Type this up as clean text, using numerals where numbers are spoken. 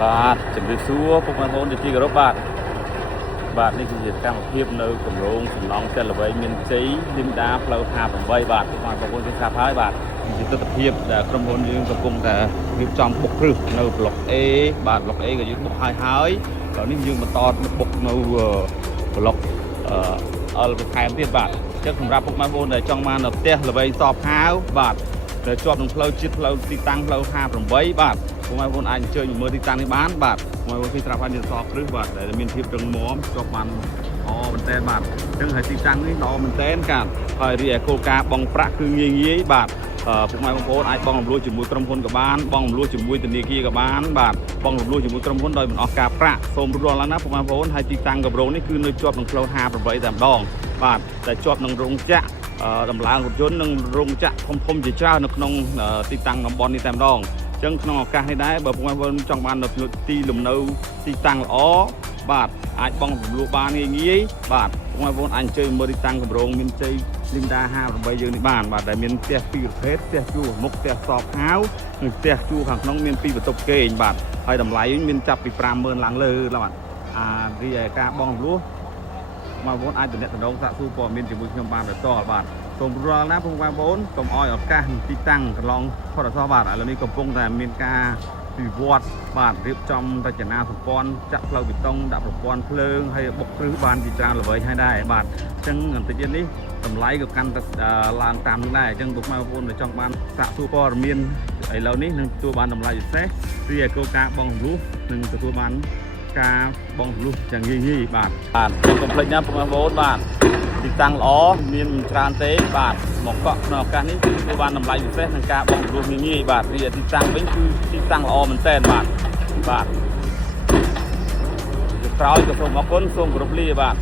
បាទជំរាបសួរពុកម៉ែបងប្អូនជាទីគោរពបាទនេះគឺជាកម្មវិធីនៅគម្រោងសំណង់ចិត្តល្បីមានជ័យលីមដាផ្លូវ58បាទពុកម៉ែបងប្អូនគេស្រាប់ហើយបាទជាទស្សនវិជ្ជាក្រុមហ៊ុនយើងកំពុងតែរៀបចំបុកគ្រឹះនៅប្លុក A បាទប្លុក A ក៏យើងបុកហើយឥឡូវនេះយើងបន្តបុកនៅប្លុកL បន្ថែមទៀតបាទអញ្ចឹងសម្រាប់ពុកម៉ែបងប្អូនដែលចង់បានផ្ទះល្បីសពហាវបាទដែលជាប់នឹងផ្លូវជាតិផ្លូវទីតាំងផ្លូវ58បាទពុកម៉ែបងប្អូនអាចអញ្ជើញមើលទីតាំងនេះបានបាទពុកម៉ែបងប្អូនគេស្រាប់ហើយមានសពគ្រឹះបាទដែលមានភាពរឹងមាំជាប់បានមែនតើបាទអញ្ចឹងហើយទីតាំងនេះល្អមែនតើកាហើយរីឯគោលការណ៍បង់ប្រាក់គឺងាយបាទពុកម៉ែបងប្អូនអាចបង់រំលោះជាមួយក្រុមហ៊ុនក៏បានបង់រំលោះជាមួយធនាគារក៏បានបាទបង់រំលោះជាមួយក្រុមហ៊ុនដោយមិនអស់ការប្រាក់សូមរួចរាល់ឡើងណាពុកម៉ែបងប្អូនហើយទីតាំងកម្រោងនេះគឺនៅជាប់នឹងផ្លូវ58តែម្ដងបាទតែជាប់នឹងរោងចក្រដំឡើងរថយន្តនិងរោងចក្រធំជាច្រើននៅក្នុងទីតាំងតំបន់នេះតែម្ដងអញ្ចឹងក្នុងឱកាសនេះដែរបើពុកម៉ែបងប្អូនចង់បាននៅទីលំនៅទីតាំងល្អបាទអាចបង់រំលោះបានងាយបាទពុកម៉ែបងប្អូនអាចអញ្ជើញមើលទីតាំងកម្រោងមានជ័យលីមដា58យើងនេះបានបាទដែលមានផ្ទះពីរប្រភេទផ្ទះជួរមុខផ្ទះសពហាវនិងផ្ទះជួរខាងក្នុងមាន2បន្ទប់គេងបាទហើយតម្លៃមានចាប់ពី50000ឡើងលើបាទរីឯការបង់រំលោះបងប្អូនអាចទំនាក់ទំនងសាកសួរព័ត៌មានជាមួយខ្ញុំបានបន្តបាទសូមរាល់ណាបងប្អូនកុំអោយឱកាសទីតាំងកន្លងផុតអសោះបាទឥឡូវនេះកំពុងតែមានការវិវត្តបាទរៀបចំរចនាសម្ព័ន្ធចាក់ផ្លូវបេតុងដាក់ប្រព័ន្ធភ្លើងហើយបុកគ្រឹះបានជាច្រើនល្បីហើយដែរបាទអញ្ចឹងបន្តិចទៀតនេះតម្លៃក៏កាន់តែឡើងតាមនឹងដែរអញ្ចឹងបងប្អូនដែលចង់បានសាកសួរព័ត៌មានឥឡូវនេះនឹងទទួលបានតម្លៃពិសេសរីឯគោលការណ៍បងរំលោះនឹងទទួលបានការបងរំលោះយ៉ាងងាយបាទកុំភ្លេចណាបងប្អូនបាទទីតាំងល្អមានច្រើនទេបាទមកកក់ក្នុងឱកាសនេះគឺទទួលបានតម្លៃពិសេសនឹងការបងរំលោះងាយបាទរីឯទីតាំងវិញគឺទីតាំងល្អមែនតើបាទក្រោយក៏សូមអរគុណសូមគោរពលាបាទ